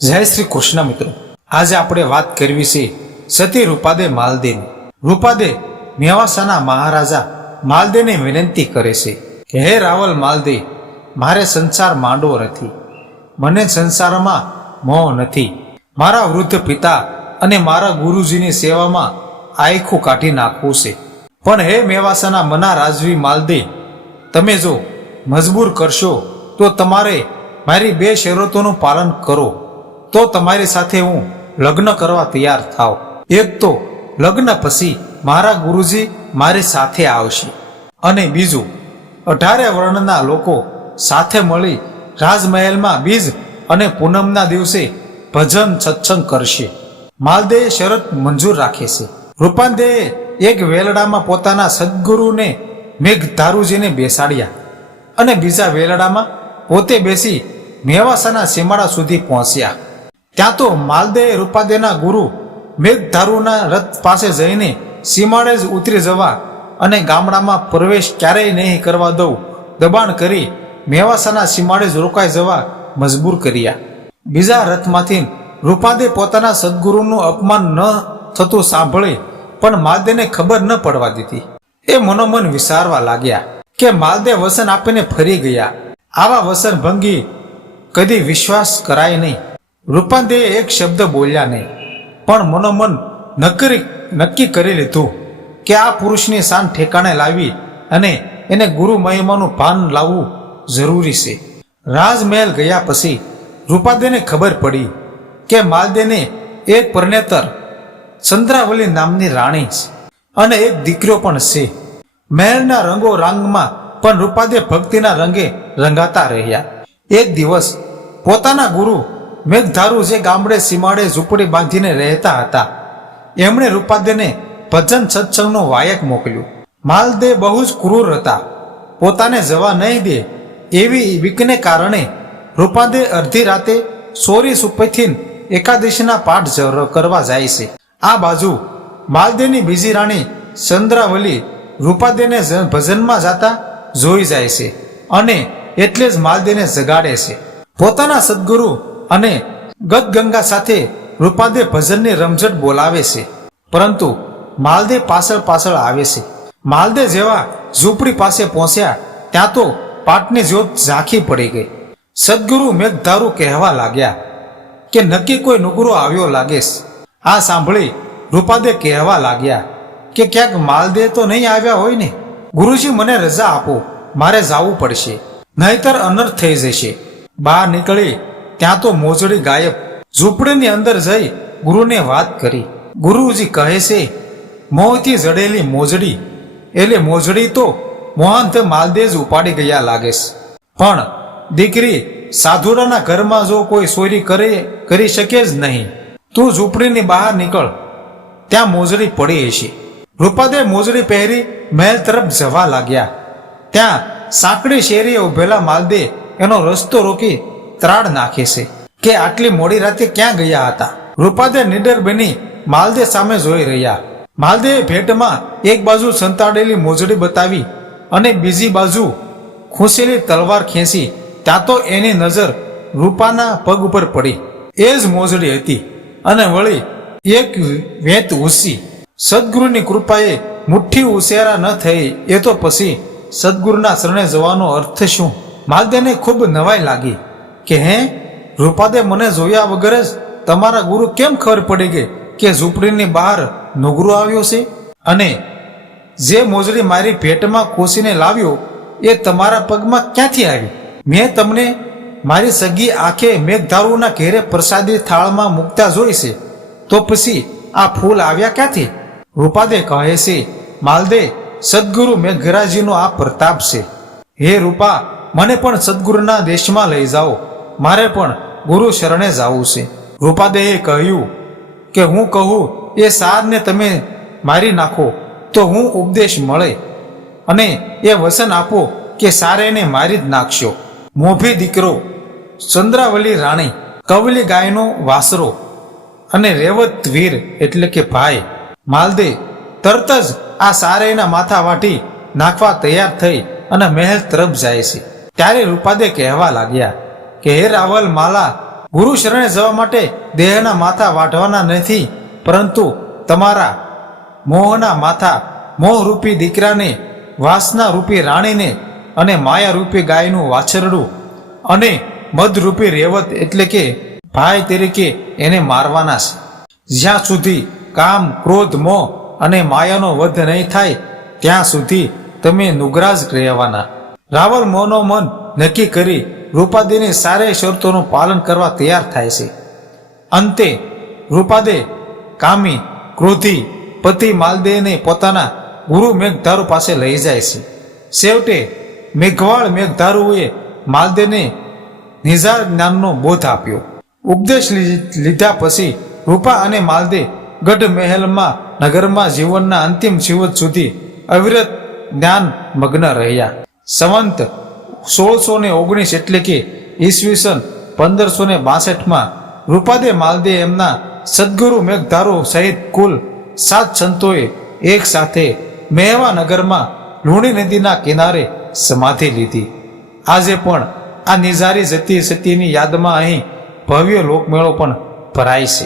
જય શ્રી કૃષ્ણ મિત્રો. આજે આપણે વાત કરવી છે સતી રૂપાદે માલદેની રૂપાદે મેવાસાના મહારાજા માલદેને વિનંતી કરે છે કે, હે રાવલ માલદે મારે સંસાર માંડવો નથી. મને સંસારમાં મોહ નથી. મારા વૃદ્ધ પિતા અને મારા ગુરુજીની સેવામાં આયખું કાઢી નાખવું છે. પણ હે મેવાસાના મના રાજવી માલદે તમે જો મજબૂર કરશો તો તમારે મારી બે શરતોનું પાલન કરો. તો તમારી સાથે હું લગ્ન કરવા તૈયાર થાવ. એક તો લગ્ન પછી મારા ગુરુજી મારી સાથે આવશે. અને બીજું, અઢારે વર્ણના લોકો સાથે મળી રાજમહેલમાં બીજ અને પૂનમના દિવસે ભજન સત્સંગ કરશે. માલદેએ શરત મંજૂર રાખે છે. રૂપાંદેએ એક વેલડામાં પોતાના સદગુરુને મેઘધારુજીને બેસાડ્યા અને બીજા વેલડામાં પોતે બેસી મેવાસાના સીમાડા સુધી પહોંચ્યા. ત્યાં તો માલદેએ રૂપાદેના ગુરુ મેઘધારુના રથ પાસે જઈને સીમાડે જ ઉતરી જવા અને ગામડામાં પ્રવેશ ક્યારેય નહીં કરવા દઉં, દબાણ કરી મેવાસાના સીમાડે જ રોકાઈ જવા મજબૂર કર્યા. બીજા રથમાંથી રૂપાદે પોતાના સદગુરુનું અપમાન ન થતું સાંભળી પણ માલદેને ખબર ન પડવા દીધી. એ મનોમન વિચારવા લાગ્યા કે માલદે વસન આપીને ફરી ગયા. આવા વસન ભંગી કદી વિશ્વાસ કરાય નહીં. રૂપાંદેએ એક શબ્દ બોલ્યા નહીં. પણ મનોમન નક્કી નક્કી કરી લીધું કે આ પુરુષની શાન ઠેકાણે લાવી અને એને ગુરુ મહિમાનું ભાન લાવવું જરૂરી છે. રાજમહેલ ગયા પછી રૂપાદેને ખબર પડી કે માલદેને એક પરનેતર ચંદ્રાવલી નામની રાણી છે અને એક દીકરો પણ છે. મહેલના રંગો રાંગમાં પણ રૂપાદે ભક્તિના રંગે રંગાતા રહ્યા. એક દિવસ પોતાના ગુરુ મેઘધારુ જે ગામડે સીમાડે ઝૂંપડી બાંધીને રહેતા હતા, એમણે રૂપાદેને ભજન સત્સંગનો વાયક મોકલ્યું. માલદે બહુ જ ક્રૂર હતા. પોતાને જવા નહીં દે એવી બીકને કારણે રૂપાદે અડધી રાતે સોરી સુપેથી એકાદશીના પાઠ કરવા જાય છે. આ બાજુ માલદેની બીજી રાણી ચંદ્રાવલી રૂપાદેને ભજનમાં જાતા જોઈ જાય છે અને એટલે જ માલદેને જગાડે છે. પોતાના સદગુરુ અને ગદગંગા સાથે રૂપાદે ભજનની રમઝટ બોલાવે છે. પરંતુ માલદેવ પાછળ પાછળ આવે છે. માલદેવ જેવા ઝૂંપડી પાસે પહોંચ્યા, ત્યાં તો પાટની જ્યોત ઝાંખી પડી ગઈ. સદગુરુ મેઘધારુ કહેવા લાગ્યા કે નક્કી કોઈ નુકરો આવ્યો લાગેશ આ સાંભળી રૂપાદે કહેવા લાગ્યા કે ક્યાંક માલદે તો નહીં આવ્યા હોય ને? ગુરુજી મને રજા આપો, મારે જાવું પડશે. નહીતર અનર્થ થઈ જશે. બહાર નીકળી ત્યાં તો મોજડી ગાયબ. ઝૂંપડીની અંદર જઈ ગુરુને વાત કરી. ગુરુજી કહે છે, મોંથી જડેલી મોજડી. એટલે મોજડી તો મોહંત માલદે જ ઉપાડી ગયા લાગે પણ દીકરી સાધુડાના ઘરમાં જો કોઈ ચોરી કરે, કરી શકે જ નહીં. તું ઝૂંપડીની બહાર નીકળ. ત્યાં મોજડી પડી હશે. રૂપાદે મોજડી પહેરી મહેલ તરફ જવા લાગ્યા. ત્યાં સાંકડી શેરીએ ઉભેલા માલદે એનો રસ્તો રોકી ત્રાડ નાખે છે કે આટલી મોડી રાતે ક્યાં ગયા હતા? રૂપાદે નિડર બની માલદે સામે જોઈ રહ્યા. માલદે ભેટમાં એક બાજુ સંતાડેલી મોજડી બતાવી અને બીજી બાજુ ખૂંસેલી તલવાર ખેંચી ત્યાં તો એની નજર રૂપાના પગ ઉપર પડી. એ જ મોજડી હતી અને વળી એક વેત ઉસી. સદગુરુની કૃપાએ મુઠ્ઠી ઉશિયારા ન થઈ, એ તો પછી સદગુરુના શરણે જવાનો અર્થ શું? માલદેને ખૂબ નવાઈ લાગી. કે હે, રૂપાદે મને જોયા વગર જ તમારા ગુરુ કેમ ખબર પડી ગઈ કે ઝૂંપડીની બહાર નુગરો આવ્યો છે? અને જે મોજડી મારી ભેટમાં કોસીને લાવ્યો, એ તમારા પગમાં ક્યાંથી આવી? મેં તમને મારી સગી આંખે મેઘધારુના ઘેરે પ્રસાદી થાળમાં મૂકતા જોઈ છે. તો પછી આ ફૂલ આવ્યા ક્યાંથી? રૂપાદે કહે છે, માલદે, સદગુરુ મેઘરાજીનો આ પ્રતાપ છે. હે રૂપા, મને પણ સદગુરુના દેશમાં લઈ જાઓ. મારે પણ ગુરુ શરણે જાવું છે. રૂપાદેએ કહ્યું કે હું કહું, એ સારને તમે મારી નાખો, તો હું ઉપદેશ મળે અને એ વસન આપો કે સારેને મારી જ નાખશો. મોભી દીકરો, ચંદ્રાવલી રાણી, કવલી ગાયનો વાસરો અને રેવત વીર એટલે કે ભાઈ, માલદે તરત જ આ સારેના માથા વાટી નાખવા તૈયાર થઈ અને મહેલ તરફ જાય છે. ત્યારે રૂપાદે કહેવા લાગ્યા કે હે રાવલ માલા, ગુરુ શરણે જવા માટે દેહના માથા વાઢવાના નથી, પરંતુ તમારા મોહના માથા મોહરૂપી દીકરાને, વાસના રૂપી રાણીને અને માયા રૂપી ગાયનું વાછરડું અને મધરૂપી રેવત એટલે કે ભાઈ તરીકે એને મારવાના છે. જ્યાં સુધી કામ, ક્રોધ, મોહ અને માયાનો વધ નહીં થાય, ત્યાં સુધી તમે નુગરાજ રહેવાના. રાવલ મોનો મન નક્કી કરી રૂપાદેની સારે શરતોનું પાલન કરવા તૈયાર થાય છે. અંતે રૂપાદે કામી, ક્રોધી, પતિ માલદેહને પોતાના ગુરુ મેઘધારુ પાસે લઈ જાય છે. છેવટે મેઘવાળ મેઘધારુએ માલદેહને નિઝાર જ્ઞાનનો બોધ આપ્યો. ઉપદેશ લીધા પછી રૂપા અને માલદે ગઢ મહેલમાં નગરમાં જીવનના અંતિમ જીવન સુધી અવિરત જ્ઞાન મગ્ન રહ્યા. સંવંત સોળસો ને ઓગણીસ એટલે કે ઈસવીસન પંદરસો ને બાસઠમાં રૂપાદે માલદે એમના સદગુરુ મેઘધારો સહિત કુલ સાત સંતોએ એક સાથે મહેવાનગરમાં લુણી નદીના કિનારે સમાધિ લીધી. આજે પણ આ નિઝારી જતી સતીની યાદમાં અહીં ભવ્ય લોકમેળો પણ ભરાય છે.